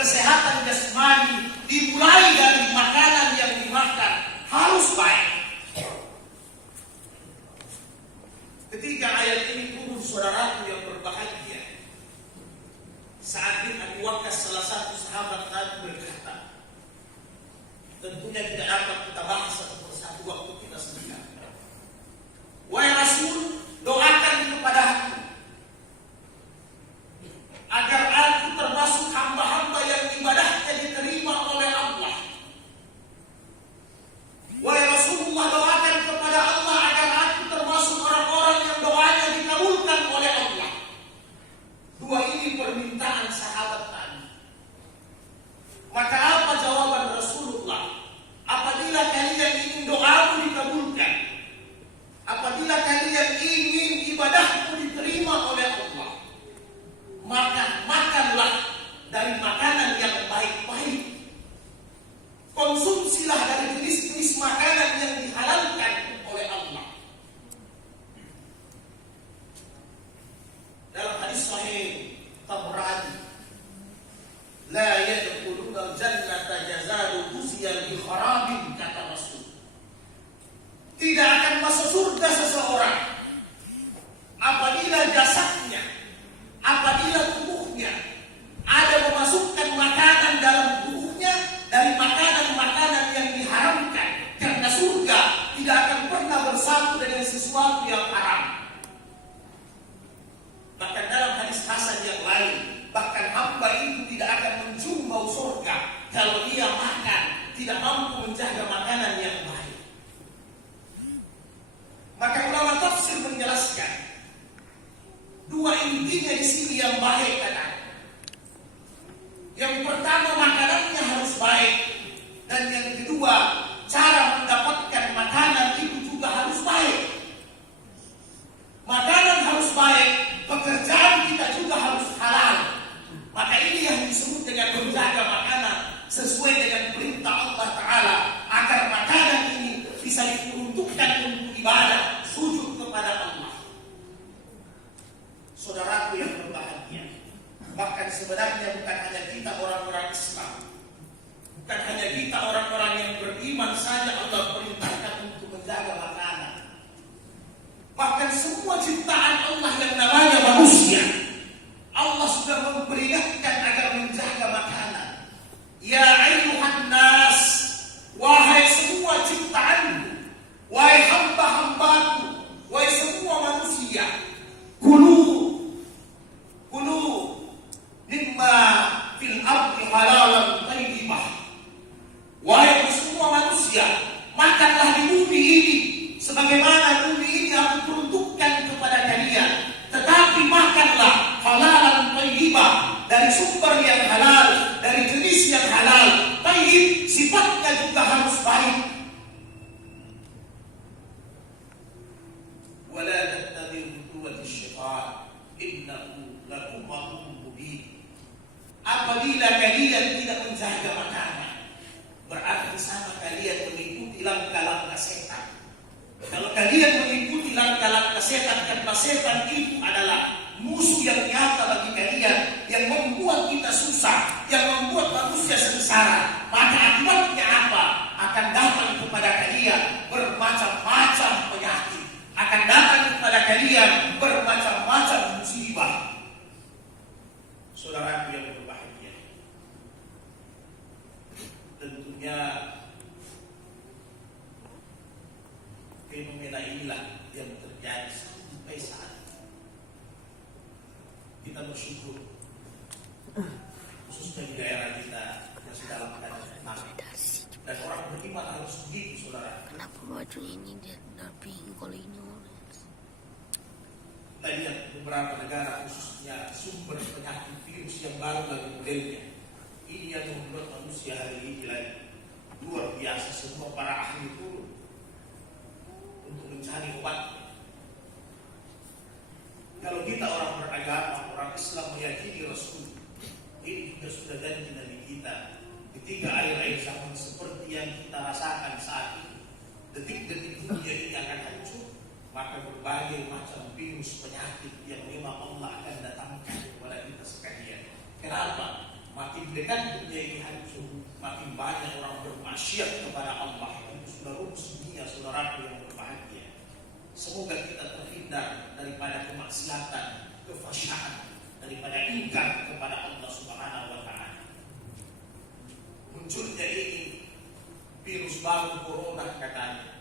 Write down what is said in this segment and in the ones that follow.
kesehatan jasmani dimulai dari makanan yang dimakan harus baik. Ketika ayat ini turun, saudaraku yang berbahagia, Sa'ad bin Abi Waqqas, salah satu sahabat Nabi, berkata, tentunya tidak dapat kita bahas satu persatu waktu kita sendiri. Wahai Rasul, doakan kepada aku agar aku termasuk hamba-hamba yang ibadahnya diterima oleh Allah. Wahai Rasulullah, doakan kepada Allah agar aku termasuk orang-orang yang doanya dikabulkan oleh Allah. Dua ini permintaan sahabat Nabi. Maka apa jawaban Rasulullah? Apabila kalian ingin doamu dikabulkan, apabila kalian ingin ibadahmu diterima oleh Allah, maka makanlah dari makanan yang baik-baik. Konsumsilah dari jenis-jenis makanan yang dihalalkan oleh Allah. Dalam hadis sahih Tabrani, la yadkhuluna jannata jazaa'u uzyan bi kharabin, kata Rasul. Tidak akan masuk surga seseorang apabila jasadnya, apabila tubuhnya ada memasukkan makanan dalam tubuhnya dari makanan-makanan yang diharamkan, karena surga tidak akan pernah bersatu dengan sesuatu yang haram. Bahkan dalam hadis hasan yang lain, bahkan hamba itu tidak akan mencium bau surga kalau dia makan tidak mampu menjaga makanan yang baik. Maka ulama tafsir menjelaskan dua intinya di sini yang baik, kata. Yang pertama, makanannya harus baik, dan yang kedua, cara mendapatkan makanan itu juga harus baik. Makanan harus baik, pekerjaan kita juga harus halal. Maka ini yang disebut dengan menjaga makanan sesuai dengan perintah Allah Ta'ala, agar makanan ini bisa diperuntukkan untuk ibadah, sujud kepada Allah. Saudaraku yang berbahagia, bahkan sebenarnya bukan hanya kita orang-orang Islam, bukan hanya kita orang-orang yang beriman saja Allah perintahkan untuk menjaga makanan. Bahkan semua ciptaan Allah yang namanya manusia, Allah sudah memperingatkan agar menjaga makanan. Ya ayyuhan nas, wahai semua ciptaanku, wahai hamba-hambaku, wahai semua manusia, kulu mimma fil ardi halalan thayyibah. Wahai semua manusia, makanlah di bumi ini sebagaimana bumi ini aku peruntukkan kepada kalian, tetapi makanlah halalan thayyibah, dari sumber yang halal, dari jenis yang halal. Thayyib sifatnya juga harus baik. Wala tattabi'u khutuwati syaitan innahu lakum aduwwun mubin. Apabila kalian tidak menjaga makanan, berarti sama kalian mengikuti langkah-langkah setan. Kalau kalian mengikuti langkah-langkah setan, karena setan itu adalah musuh yang nyata bagi kalian, yang membuat kita susah, yang membuat manusia sengsara, maka akibatnya apa? Akan datang kepada kalian bermacam-macam penyakit, akan datang kepada kalian bermacam-macam musibah. Saudaraku yang berbahagia, tentunya fenomena inilah yang terjadi sampai saat kita bersyukur, khususnya di daerah kita yang dalam keadaan tenang. Dan orang beriman harus begitu, saudara. Kenapa baju ini dia nabi kalau ini? Kita lihat beberapa negara, khususnya sumber penyakit virus yang baru lagi modelnya. Ini yang membuat manusia hari ini lagi luar biasa. Semua para ahli turun untuk mencari obat. Kalau kita orang beragama, orang Islam meyakini Rasul, ini juga sudah janji Nabi kita. Ketika air-air zaman seperti yang kita rasakan saat ini, detik-detik dunia ini akan hancur, maka berbagai macam virus penyakit yang memang Allah akan datangkan kepada kita sekalian. Kenapa? Makin makin dekat dunia ini hancur, makin banyak orang bermaksiat kepada Allah. Itu sudah rumus dunia, saudaraku yang berbahagia. Semoga kita terhindar daripada kemaksiatan, kefasyaan, daripada ingkar kepada Allah Subhanahu wa Ta'ala. Munculnya ini virus baru corona katanya,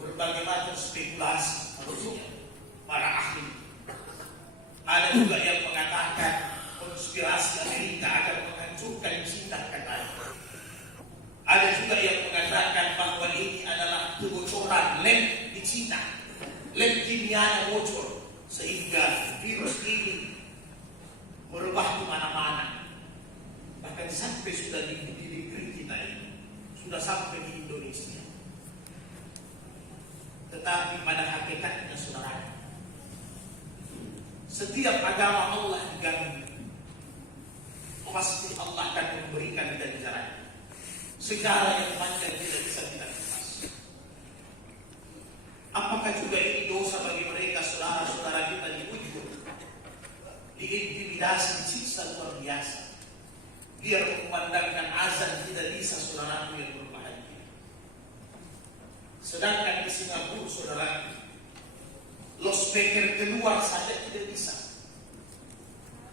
berbagai macam spekulasi harusnya para ahli. Ada juga yang mengatakan konspirasi Amerika akan menghancurkan Cina katanya. Ada juga yang mengatakan bahwa ini adalah kebocoran lab di Cina, lab kimia bocor sehingga virus ini merebah di mana-mana. Bahkan sampai sudah di negeri kita ini, sudah sampai di Indonesia. Tetapi pada hakikatnya saudara, setiap agama Allah diganggu, pasti Allah akan memberikan ganjaran secara yang panjang tidak bisa kita lepas. Apakah juga ini dosa bagi mereka saudara-saudara kita di ujung, diintimidasi, disiksa luar biasa, biar memandangkan azan tidak bisa saudaraku yang berbahagia. Sedangkan di Singapura saudaraku, loudspeaker keluar saja tidak bisa.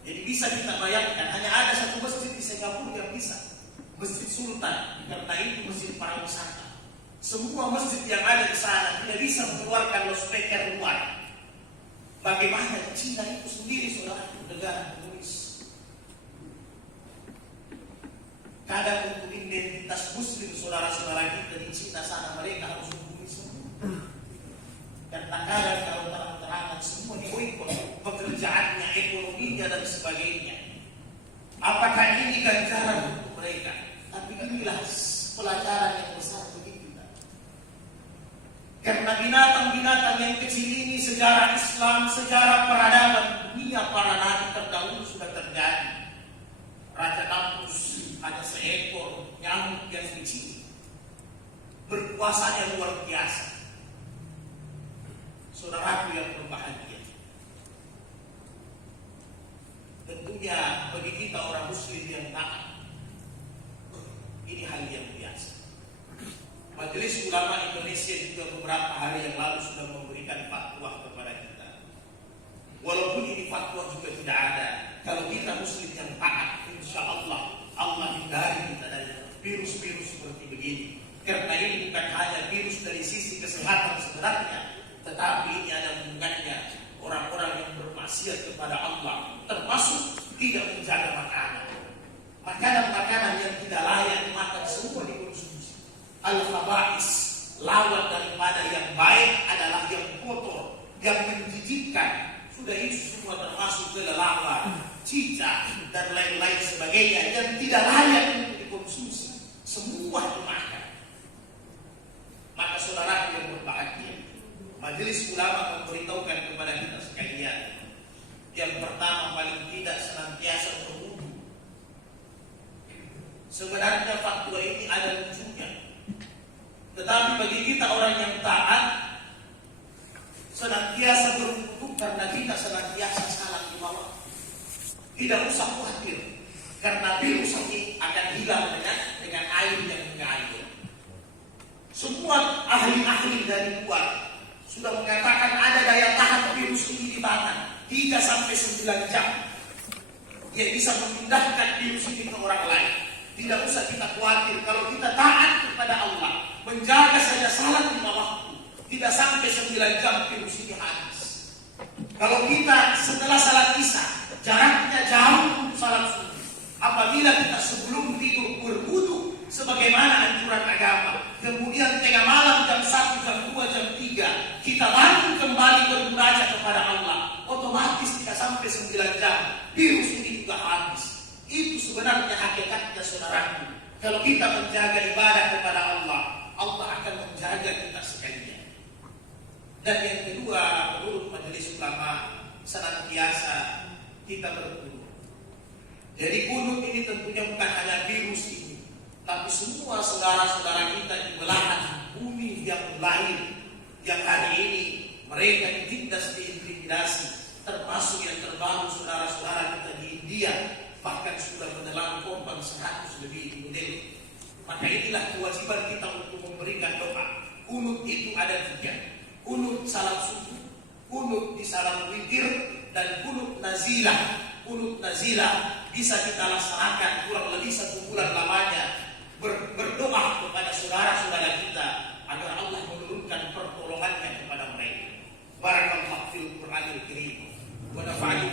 Jadi bisa kita bayangkan, hanya ada satu masjid di Singapura yang bisa, Masjid Sultan, karena itu masjid para wisata. Semua masjid yang ada di sana tidak bisa mengeluarkan loudspeaker luar. Bagaimana Cina itu sendiri saudara, negara komunis. Kadang untuk identitas Muslim saudara-saudara kita di Cina sana mereka harus hubungi semua. Karena kadang kalau terang-terangan semua diboikot, pekerjaannya, ekonominya dan sebagainya. Apakah ini ganjaran untuk mereka? Tapi inilah pelajaran yang besar bagi kita. Karena binatang-binatang yang kecil ini sejarah Islam, sejarah peradaban dunia para nabi terdahulu sudah terjadi. Raja Tampus ada seekor nyamuk yang kecil, berkuasanya luar biasa. Saudaraku yang berbahagia, tentunya bagi kita orang Muslim yang taat, ini hal yang biasa. Majelis Ulama Indonesia juga beberapa hari yang lalu sudah memberikan fatwa kepada kita. Walaupun ini fatwa juga tidak ada, kalau kita Muslim yang taat, insya Allah Allah hindari kita dari virus-virus seperti begini. Karena ini bukan hanya virus dari sisi kesehatan sebenarnya, tetapi ini ada hubungannya orang-orang yang bermaksiat kepada Allah, termasuk tidak menjaga makanan. Makanan-makanan yang tidak layak dimakan semua dikonsumsi. Al-khaba'is, lawan daripada yang baik adalah yang kotor, yang menjijikkan. Sudah itu semua termasuk kelelawar, cicak, dan lain-lain sebagainya yang tidak layak untuk dikonsumsi. Semua dimakan. Maka saudara yang berbahagia, Majelis Ulama memberitahukan kepada kita sekalian, yang pertama paling tidak senantiasa berwudu. Sebenarnya fatwa ini ada lucunya, tetapi bagi kita orang yang taat, senantiasa berwudu karena kita senantiasa salat di bawah. Tidak usah khawatir, karena virus ini akan hilang dengan air yang mengalir. Semua ahli-ahli dari luar sudah mengatakan ada daya tahan virus ini di tangan 3 sampai 9 jam. Dia bisa memindahkan virus ini ke orang lain. Tidak usah kita khawatir kalau kita taat kepada Allah, menjaga saja salat 5 waktu, tidak sampai 9 jam virus ini habis. Kalau kita setelah salat Isya, jaraknya jauh untuk salat subuh. Apabila kita sebelum tidur berwudu sebagaimana anjuran agama, kemudian tengah malam jam 1, jam 2, jam 3 kita bangun kembali bermunajat kepada Allah, otomatis tidak sampai 9 jam virus ini juga habis. Itu sebenarnya hakikatnya saudaraku. Kalau kita menjaga ibadah kepada Allah, Allah akan menjaga kita sekalian. Dan yang kedua, menurut Majelis Ulama, senantiasa kita berkunut. Jadi kunut ini tentunya bukan hanya virus ini, tapi semua saudara-saudara kita di belahan bumi yang lain, yang hari ini mereka ditindas, diintimidasi, termasuk yang terbaru saudara-saudara kita di India, bahkan sudah menelan korban 100 lebih model. Maka inilah kewajiban kita untuk memberikan doa. Kunut itu ada 3. Kunut salam subuh, kunut di salam witir, dan kunut nazilah. Kunut nazilah bisa kita laksanakan kurang lebih 1 bulan lamanya, berdoa kepada saudara-saudara kita agar Allah menurunkan pertolongannya kepada mereka. Barakallahu fil Qur'anil Karim wa nafa'ani